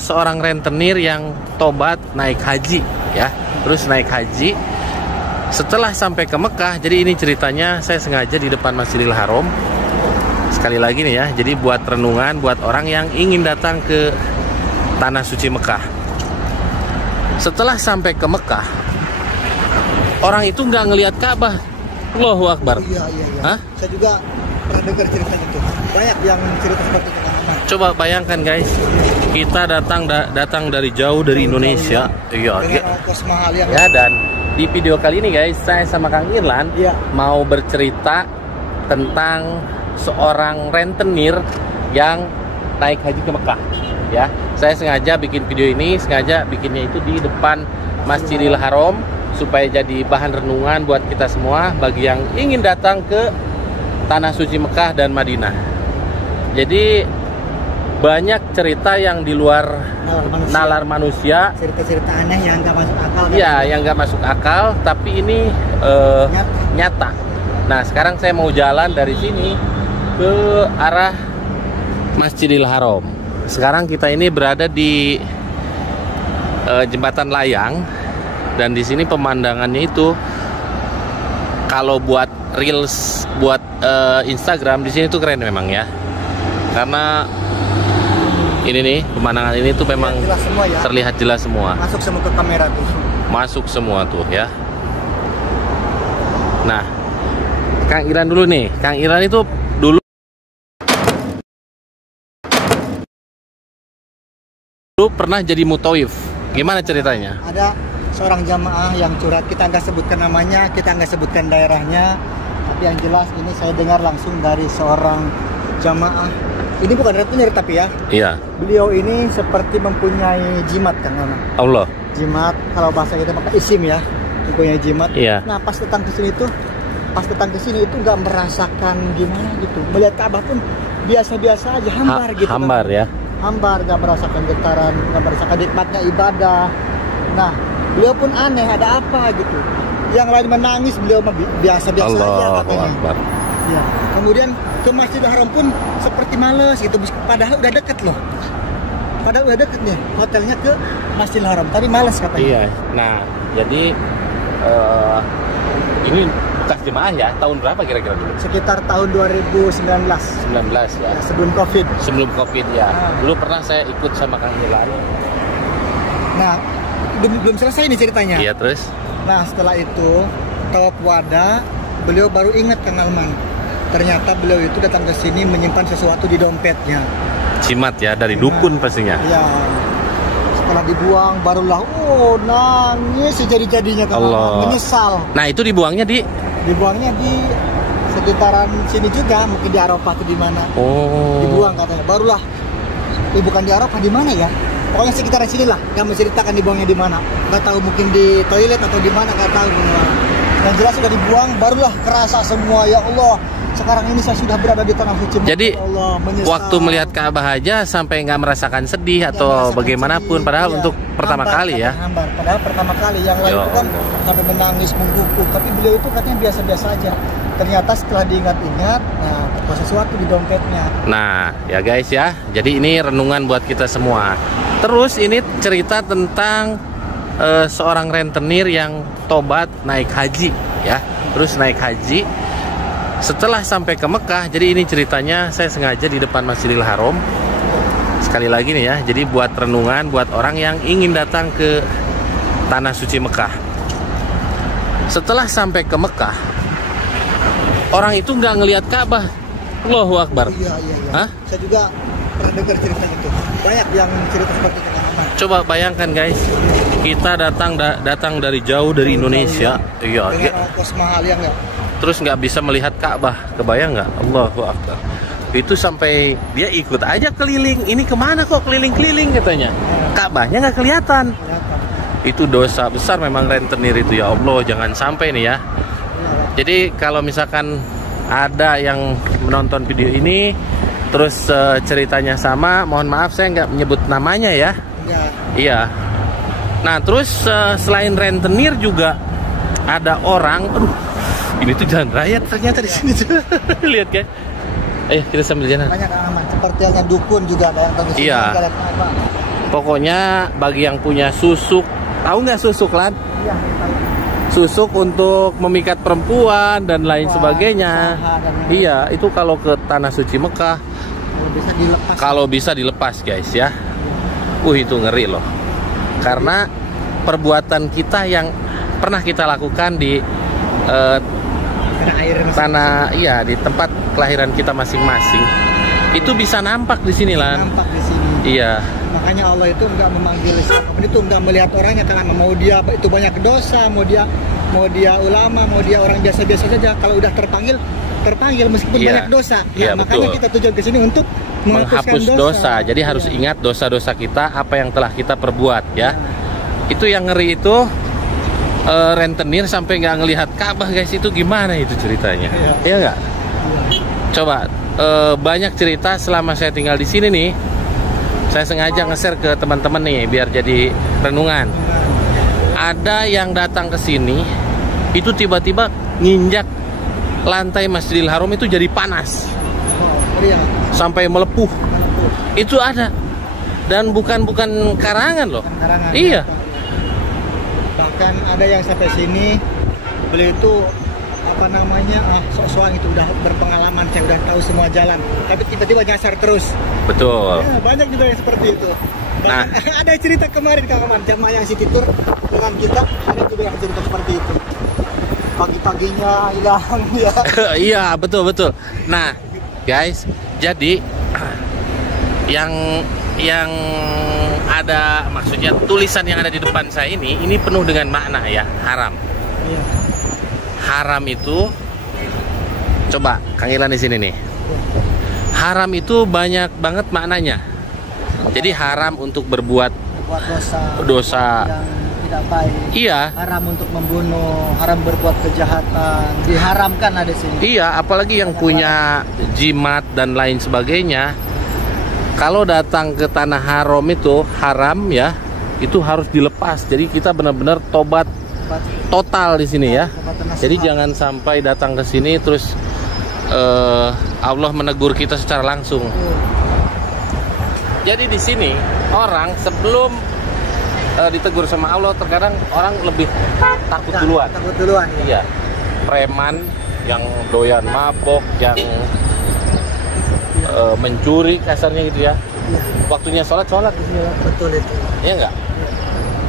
seorang rentenir yang tobat naik haji ya. Terus naik haji setelah sampai ke Mekah. Jadi ini ceritanya saya sengaja di depan Masjidil Haram. Sekali lagi nih ya, jadi buat renungan buat orang yang ingin datang ke tanah suci Mekah. Setelah sampai ke Mekah, orang itu nggak ngelihat Ka'bah. Allahu Akbar. Iya. Hah? Saya juga pernah dengar cerita itu. Banyak yang cerita seperti itu. Coba bayangkan guys, kita datang dari jauh dari Indonesia. Iya. Dengan ongkos mahal ya. Ya, dan di video kali ini guys, saya sama Kang Irlan mau bercerita tentang seorang rentenir yang naik haji ke Mekah. Ya, saya sengaja bikin video ini, sengaja bikinnya itu di depan Masjidil Haram supaya jadi bahan renungan buat kita semua bagi yang ingin datang ke tanah suci Mekah dan Madinah. Jadi banyak cerita yang di luar nalar manusia, cerita-cerita aneh yang nggak masuk akal. Iya, yang nggak masuk akal, tapi ini nyata. Nah, sekarang saya mau jalan dari sini ke arah Masjidil Haram. Sekarang kita ini berada di jembatan layang, dan di sini pemandangannya itu kalau buat reels, buat Instagram di sini tuh keren memang ya. Karena ini nih, pemandangan ini tuh memang jelas semua ya. Terlihat jelas semua. Masuk semua ke kamera tuh. Masuk semua tuh ya. Nah, Kang Irlan dulu nih. Kang Irlan itu dulu pernah jadi mutawif. Gimana ceritanya? Ada seorang jamaah yang curhat, kita nggak sebutkan namanya, kita nggak sebutkan daerahnya, tapi yang jelas ini saya dengar langsung dari seorang jamaah. Ini bukan rentenir tapi ya. Iya. Beliau ini seperti mempunyai jimat kan, Allah. Jimat, kalau bahasa kita pakai isim ya, mempunyai jimat. Iya. Nah pas datang ke sini itu nggak merasakan gimana gitu. Melihat Ka'bah pun biasa-biasa aja, hambar gitu. Hambar kan? Ya. Hambar, nggak merasakan getaran, nggak merasakan nikmatnya ibadah. Nah, beliau pun aneh, ada apa gitu. Yang lain menangis, beliau biasa-biasa aja katanya. Ya. Kemudian ke Masjidil Haram pun seperti males gitu, padahal udah deket loh. Padahal udah deket nih hotelnya ke Masjidil Haram, tadi males katanya. Iya. Nah, jadi ini bekas jemaah ya, tahun berapa kira-kira dulu? Sekitar tahun 2019. 19 ya. Sebelum Covid. Sebelum Covid ya. Dulu pernah saya ikut sama Kang Irlan. Nah, belum selesai nih ceritanya. Iya, terus? Nah, setelah itu tawaf wada, beliau baru ingat Kang Alman. Ternyata beliau itu datang ke sini menyimpan sesuatu di dompetnya. Jimat ya, dari dukun pastinya. Iya. Setelah dibuang barulah nangis sejadi-jadinya karena menyesal. Nah, itu dibuangnya di sekitaran sini juga, mungkin di Arafah atau di mana. Oh. Dibuang katanya. Barulah bukan di Arafah, di mana ya? Pokoknya sekitaran sini lah. Nggak menceritakan dibuangnya di mana. Nggak tahu, mungkin di toilet atau di mana, nggak tahu. Yang jelas sudah dibuang, barulah kerasa semua, ya Allah. Sekarang ini saya sudah berada di tanah suci. Jadi Allah, waktu melihat Ka'bah aja sampai nggak merasakan sedih atau bagaimanapun, padahal untuk pertama kali ya. Hambar, padahal pertama kali. Yang lain itu kan sampai menangis, mengguguk. Tapi beliau itu katanya biasa-biasa aja. Ternyata setelah diingat-ingat, nah ada sesuatu di dompetnya. Nah ya guys ya, jadi ini renungan buat kita semua. Terus ini cerita tentang seorang rentenir yang tobat naik haji ya. Terus naik haji setelah sampai ke Mekah. Jadi ini ceritanya saya sengaja di depan Masjidil Haram. Sekali lagi nih ya, jadi buat renungan buat orang yang ingin datang ke tanah suci Mekah. Setelah sampai ke Mekah, orang itu nggak ngelihat Ka'bah. Allahu Akbar. Iya. Hah? Saya juga pernah dengar cerita itu. Banyak yang cerita seperti itu. Coba bayangkan guys, kita datang dari jauh dari Indonesia. Iya. Dengan ongkos mahal ya nggak? Terus nggak bisa melihat Ka'bah, kebayang nggak? Allahu Akbar. Itu sampai dia ikut aja keliling. Ini kemana kok keliling-keliling katanya? Ka'bahnya nggak kelihatan. Itu dosa besar memang rentenir itu, ya Allah, jangan sampai nih ya. Jadi kalau misalkan ada yang menonton video ini terus ceritanya sama, mohon maaf saya nggak menyebut namanya ya. Iya. Nah terus selain rentenir juga ada orang, ini tuh jalan raya ternyata di sini tuh. Lihat kan? Ayo kita sambil jalan. Banyak aman. Seperti yang dukun juga ada yang tahu. Iya. Pokoknya bagi yang punya susuk, tahu nggak susuk, Lan? Iya. Susuk untuk memikat perempuan dan lain sebagainya. Iya, itu kalau ke tanah suci Mekah bisa dilepas. kalau bisa dilepas, guys ya. Itu ngeri loh. Karena perbuatan kita yang pernah kita lakukan di tanah, iya, di tempat kelahiran kita masing-masing, itu bisa nampak di sini, Lan. Nampak di sini. Iya. Makanya Allah itu enggak memanggil siapapun, itu enggak melihat orangnya, karena mau dia itu banyak dosa, mau dia ulama, mau dia orang biasa-biasa saja, kalau udah terpanggil meskipun banyak dosa. Iya, makanya betul. kita tujuan ke sini untuk menghapus dosa. Jadi harus ingat dosa-dosa kita, apa yang telah kita perbuat ya. Itu yang ngeri itu, rentenir sampai nggak ngelihat Ka'bah, guys. Itu gimana itu ceritanya? Iya nggak? Coba, banyak cerita selama saya tinggal di sini nih. Saya sengaja nge-share ke teman-teman nih biar jadi renungan. Ada yang datang ke sini itu tiba-tiba nginjak lantai Masjidil Haram itu jadi panas. Sampai melepuh. Itu ada. Dan bukan karangan loh. Iya. Bahkan ada yang sampai sini, beliau itu sok-sokan itu udah berpengalaman, saya udah tahu semua jalan, tapi tiba-tiba nyasar terus. Betul. Ya, banyak juga yang seperti itu. Bahkan ada cerita kemarin kawan jamaah yang City Tour dengan kita, ada juga yang cerita seperti itu. Pagi-paginya hilang ya. Iya, betul. Nah, guys, jadi yang ada, maksudnya tulisan yang ada di depan saya ini penuh dengan makna ya, haram. Iya. Haram itu, coba Kang Ilan di sini nih. Haram itu banyak banget maknanya. Jadi haram untuk berbuat dosa yang tidak baik. Iya. Haram untuk membunuh, haram berbuat kejahatan, diharamkan ada di sini. Iya, apalagi yang punya jimat dan lain sebagainya. Kalau datang ke tanah haram itu haram ya, itu harus dilepas. Jadi kita benar-benar tobat total di sini ya. Jadi jangan sampai datang ke sini terus Allah menegur kita secara langsung. Jadi di sini orang sebelum ditegur sama Allah, terkadang orang lebih takut duluan. Takut duluan. Iya. Preman yang doyan mabok, yang mencuri kasarnya gitu ya. Waktunya sholat di sini. Betul itu. Iya enggak?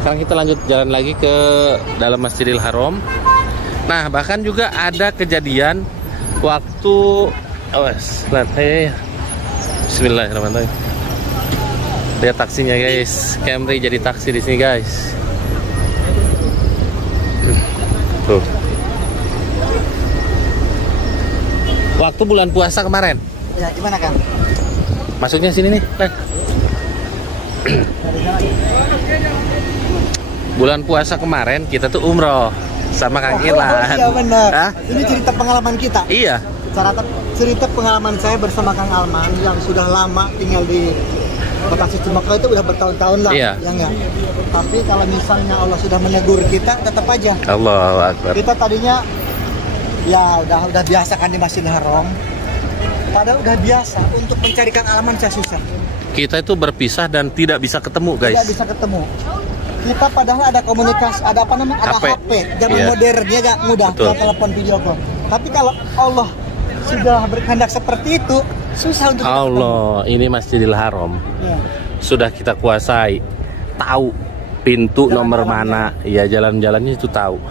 Sekarang kita lanjut jalan lagi ke dalam Masjidil Haram. Nah, bahkan juga ada kejadian waktu Bismillahirrahmanirrahim. Lihat taksinya, guys. Camry jadi taksi di sini, guys. Tuh. Waktu bulan puasa kemarin. Ya, gimana kan? Masuknya sini nih, Len. Bulan puasa kemarin kita tuh umroh sama Kang Ilan. Iya benar. Ini cerita pengalaman kita. Iya. Cerita pengalaman saya bersama Kang Alman yang sudah lama tinggal di Kota Suci Mekah itu udah bertahun-tahun lah. Iya. Ya enggak? Tapi kalau misalnya Allah sudah menegur kita, tetap aja. Allahu Akbar. Kita tadinya ya udah biasa kan di Masjidil Haram. Padahal udah biasa, untuk mencarikan alaman saya susah. Kita itu berpisah dan tidak bisa ketemu, guys. Tidak bisa ketemu. Kita padahal ada komunikasi, ada apa namanya? Ada HP. Zaman modern, dia gak mudah. Kita telepon video call. Tapi kalau Allah sudah berkehendak seperti itu, susah untuk Allah, ini Masjidil Haram. Ya. Sudah kita kuasai. Tahu pintu nomor mana, ya jalan-jalannya itu tahu.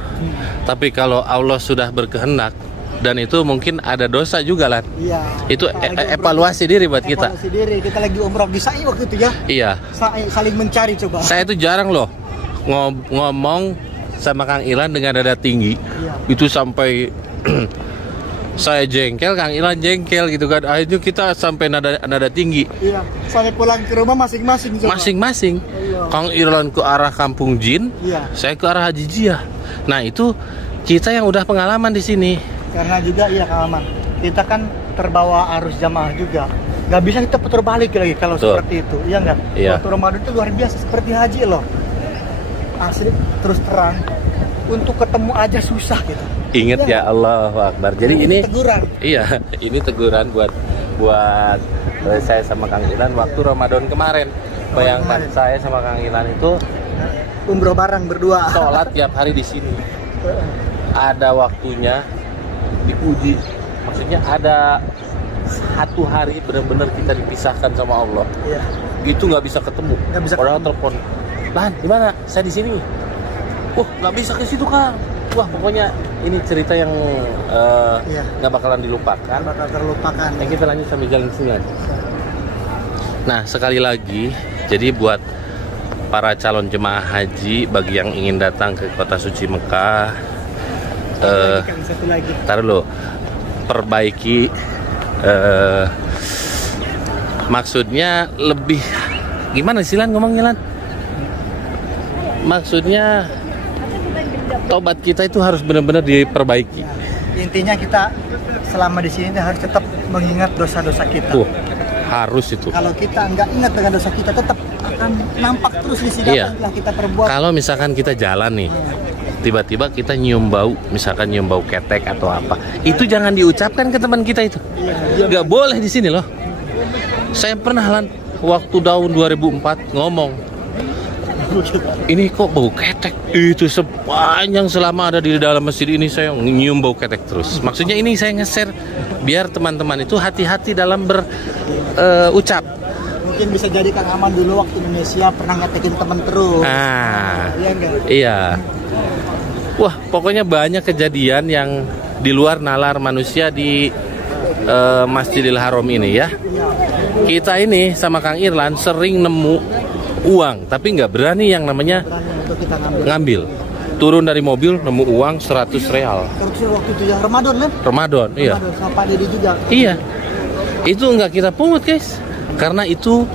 Tapi kalau Allah sudah berkehendak, dan itu mungkin ada dosa juga lah. Iya. Itu evaluasi diri buat kita. Evaluasi diri, kita lagi umroh di Sa'i waktu itu ya. Iya. Saling mencari coba. Saya itu jarang loh ngomong sama Kang Ilan dengan nada tinggi. Iya. Itu sampai saya jengkel, Kang Ilan jengkel gitu kan. Akhirnya kita sampai nada tinggi. Iya. Sampai pulang ke rumah masing-masing coba. Masing-masing. Iya. Kang Ilan ke arah Kampung Jin, iya. Saya ke arah Haji Jiah. Nah, itu kita yang udah pengalaman di sini. Karena juga iya Kang Alman, kita kan terbawa arus jamaah juga. Gak bisa kita putar balik lagi kalau seperti itu, iya nggak? Iya. Waktu Ramadan itu luar biasa, seperti haji loh. Asli, terus terang, untuk ketemu aja susah gitu. Ingat ya, Allahu Akbar. Jadi ini teguran. Iya, ini teguran buat saya sama Kang Ilan waktu Ramadan kemarin. Bayangkan saya sama Kang Ilan itu umroh bareng berdua. sholat tiap hari di sini. Ada waktunya diuji. Maksudnya ada satu hari benar-benar kita dipisahkan sama Allah. Iya. Itu nggak bisa ketemu. Nggak bisa Orang telepon, "Lan, di mana? Saya di sini." Nggak bisa ke situ, Kang. Wah, pokoknya ini cerita yang nggak bakalan dilupakan. Bakal terlupakan. Yang kita lanjut sambil jalan sini. Nah, sekali lagi, jadi buat para calon jemaah haji bagi yang ingin datang ke kota suci Mekah, Satu lagi. taruh dulu, perbaiki, maksudnya lebih gimana sih Lan ngomongnya Lan? Maksudnya tobat kita itu harus benar-benar diperbaiki. Intinya kita selama di sini harus tetap mengingat dosa-dosa kita. Harus itu. Kalau kita nggak ingat dengan dosa kita, tetap akan nampak terus di sini Iya. yang kita perbuat. Kalau misalkan kita jalan nih, tiba-tiba kita nyium bau, misalkan nyium bau ketek atau apa, itu jangan diucapkan ke teman kita itu. Nggak boleh di sini loh. Saya pernah Lan, waktu tahun 2004 ngomong, ini kok bau ketek. Itu sepanjang selama ada di dalam masjid ini saya nyium bau ketek terus. Maksudnya ini saya nge-share biar teman-teman itu hati-hati dalam berucap. Mungkin bisa jadi Kang Aman dulu waktu Indonesia pernah ngetekin teman terus. Iya enggak? Iya. Wah, pokoknya banyak kejadian yang di luar nalar manusia di Masjidil Haram ini ya. Kita ini sama Kang Irlan sering nemu uang, tapi nggak berani yang namanya Untuk kita ngambil. Turun dari mobil nemu uang 100 real. Korupsi waktu itu yang Ramadan kan? Ramadan, iya. Ramadan sama Pak Dedi juga. Iya. Itu nggak kita pungut, guys. Karena itu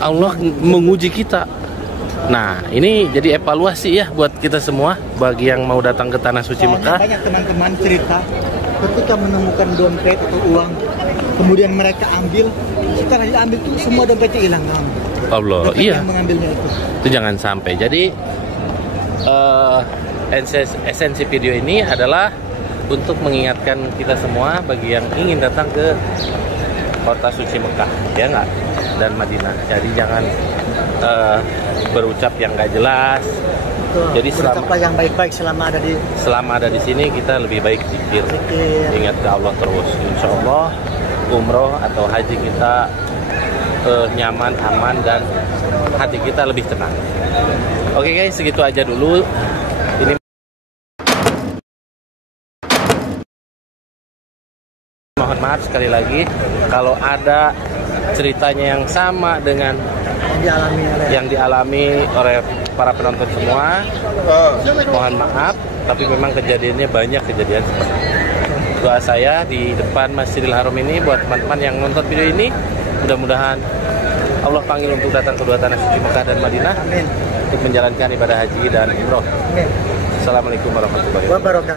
Allah menguji kita. Nah, ini jadi evaluasi ya buat kita semua bagi yang mau datang ke tanah suci Mekah. Banyak teman-teman cerita ketika menemukan dompet atau uang, kemudian mereka ambil, setelah diambil itu semua dompetnya hilang. Allah, Mereka iya. yang mengambilnya Itu jangan sampai. Jadi esensi video ini adalah untuk mengingatkan kita semua bagi yang ingin datang ke kota suci Mekah, ya nggak, dan Madinah. Jadi jangan berucap yang nggak jelas. Betul. Jadi berucaplah yang baik-baik selama ada di sini kita lebih baik zikir, ingat ke Allah terus. Insya Allah umroh atau haji kita nyaman, aman, dan hati kita lebih tenang. Oke guys, segitu aja dulu. Ini mohon maaf sekali lagi kalau ada ceritanya yang sama dengan yang dialami oleh para penonton semua. Mohon maaf, tapi memang kejadiannya banyak kejadian seperti ini. Doa saya di depan Masjidil Haram ini buat teman-teman yang nonton video ini, mudah-mudahan Allah panggil untuk datang ke dua tanah suci Mekah dan Madinah. Amin. Untuk menjalankan ibadah haji dan umroh. Amin. Assalamualaikum warahmatullahi wabarakatuh.